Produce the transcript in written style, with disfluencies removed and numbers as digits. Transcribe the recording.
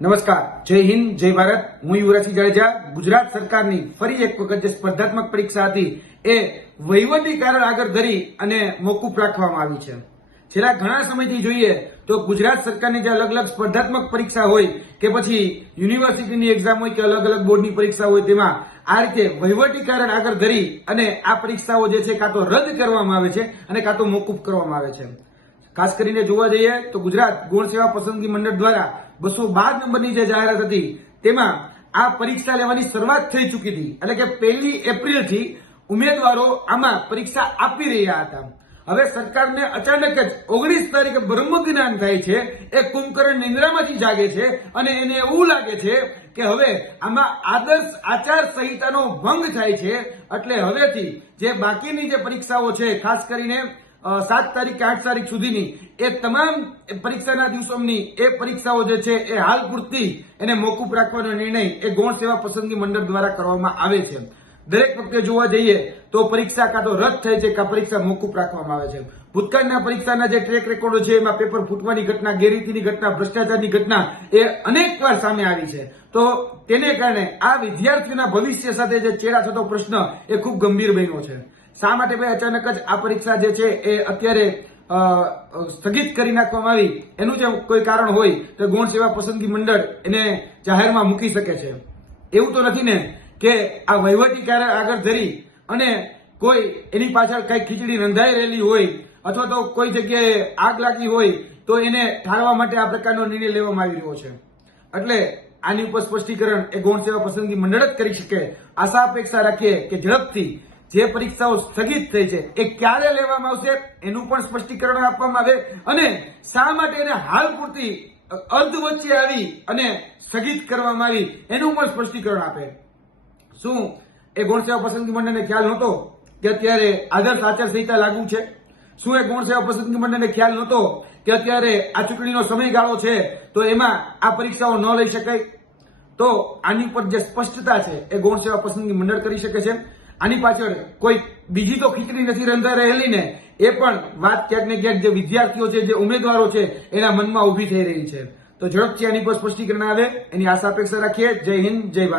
નમસ્કાર, જય હિન્દ, જય ભારત. હું યુવરાજસિંહ જાડેજા. ગુજરાત સરકારની ફરી એક વખત જે સ્પર્ધાત્મક પરીક્ષા હતી એ વહીવટી કારણ આગળ ધરી અને મોકૂફ રાખવામાં આવી છે. છેલ્લા ઘણા સમયથી જોઈએ તો ગુજરાત સરકારની જે અલગ અલગ સ્પર્ધાત્મક પરીક્ષા હોય કે પછી યુનિવર્સિટીની એક્ઝામ હોય કે અલગ અલગ બોર્ડની પરીક્ષા હોય તેમાં આ રીતે વહીવટી કારણ આગળ ધરી અને આ પરીક્ષાઓ જે છે કાં તો રદ કરવામાં આવે છે અને કાં તો મોકૂફ કરવામાં આવે છે. ખાસ કરીને જોવા જઈએ તો ગુજરાત ગૌણ સેવા પસંદગી મંડળ દ્વારા 212 નંબરની જે જાહેરાત હતી તેમાં આ પરીક્ષા લેવાની શરૂઆત થઈ ચૂકી હતી. એટલે કે 1 એપ્રિલથી ઉમેદવારો આમાં પરીક્ષા આપી રહ્યા હતા. હવે સરકારને અચાનક જ 19 તારીખે બ્રહ્મજ્ઞાન થાય છે, એ કુંભકર્ણ નિંદ્રામાંથી જાગે છે અને એને એવું લાગે છે કે હવે આમાં આદર્શ આચાર સંહિતાનો ભંગ થાય છે. એટલે હવેથી જે બાકીની જે પરીક્ષાઓ છે, ખાસ કરીને 7 તારીખ કે 8 તારીખ સુધીની એ તમામ પરીક્ષાના દિવસોની એ પરીક્ષાઓ જે છે એ હાલ પૂરતી એને મોકૂફ રાખવાનો નિર્ણય એ ગૌણ સેવા પસંદગી મંડળ દ્વારા કરવામાં આવે છે. દરેક વખતે જોવા જઈએ તો પરીક્ષા કાં તો રદ થાય છે કાં પરીક્ષા મોકૂફ રાખવામાં આવે છે. ભૂતકાળના પરીક્ષાના જે ટ્રેક રેકોર્ડો છે એમાં પેપર ફૂટવાની ઘટના, ગેરરીતિની ઘટના, ભ્રષ્ટાચારની ઘટના એ અનેક વાર સામે આવી છે. તો તેને કારણે આ વિદ્યાર્થીઓના ભવિષ્ય સાથે જે ચેડા થતો પ્રશ્ન એ ખૂબ ગંભીર બન્યો છે. શા માટે ભાઈ અચાનક જ આ પરીક્ષા જે છે એ અત્યારે સ્થગિત કરી નાખવામાં આવી, એનું જે કોઈ કારણ હોય તો ગૌણ સેવા પસંદગી મંડળ એને જાહેરમાં મૂકી શકે છે. એવું તો નથી ને કે આ વહીવટી કારણ આગળ ધરી અને કોઈ એની પાછળ કઈ ખીચડી રંધાઈ રહેલી હોય અથવા તો કોઈ જગ્યાએ આગ લાગી હોય તો એને ઠારવા માટે આ પ્રકારનો નિર્ણય લેવામાં આવી રહ્યો છે. એટલે આની ઉપર સ્પષ્ટીકરણ એ ગૌણ સેવા પસંદગી મંડળ જ કરી શકે. આશા અપેક્ષા રાખીએ કે ઝડપથી જે પરીક્ષાઓ સ્થગિત થઈ છે એ ક્યારે લેવામાં આવશે એનું પણ સ્પષ્ટીકરણ આપવામાં આવે અને શા માટે એને હાલ પૂરતી અર્ધ વચ્ચે આવી અને સ્થગિત કરવામાં આવી એનું પણ સ્પષ્ટીકરણ આપે. શું એ ગૌણ સેવા પસંદગી મંડળને ખ્યાલ નહોતો કે અત્યારે આદર્શ આચાર સંહિતા લાગુ છે? શું એ ગૌણ સેવા પસંદગી મંડળને ખ્યાલ નહોતો કે અત્યારે આ ચૂંટણીનો સમયગાળો છે તો એમાં આ પરીક્ષાઓ ન લઈ શકાય? તો આની ઉપર જે સ્પષ્ટતા છે એ ગૌણ સેવા પસંદગી મંડળ કરી શકે છે. આની પાછળ કોઈ બીજી તો ખીચડી નથી રંધાઈ રહેલી ને, એ પણ વાત ક્યાંક ને ક્યાંક જે વિદ્યાર્થીઓ છે, જે ઉમેદવારો છે એના મનમાં ઉભી થઈ રહી છે. તો ઝડપથી આની પર સ્પષ્ટીકરણ આવે એની આશા અપેક્ષા રાખીએ. જય હિન્દ, જય ભારત.